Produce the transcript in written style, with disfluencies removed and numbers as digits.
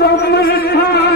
Come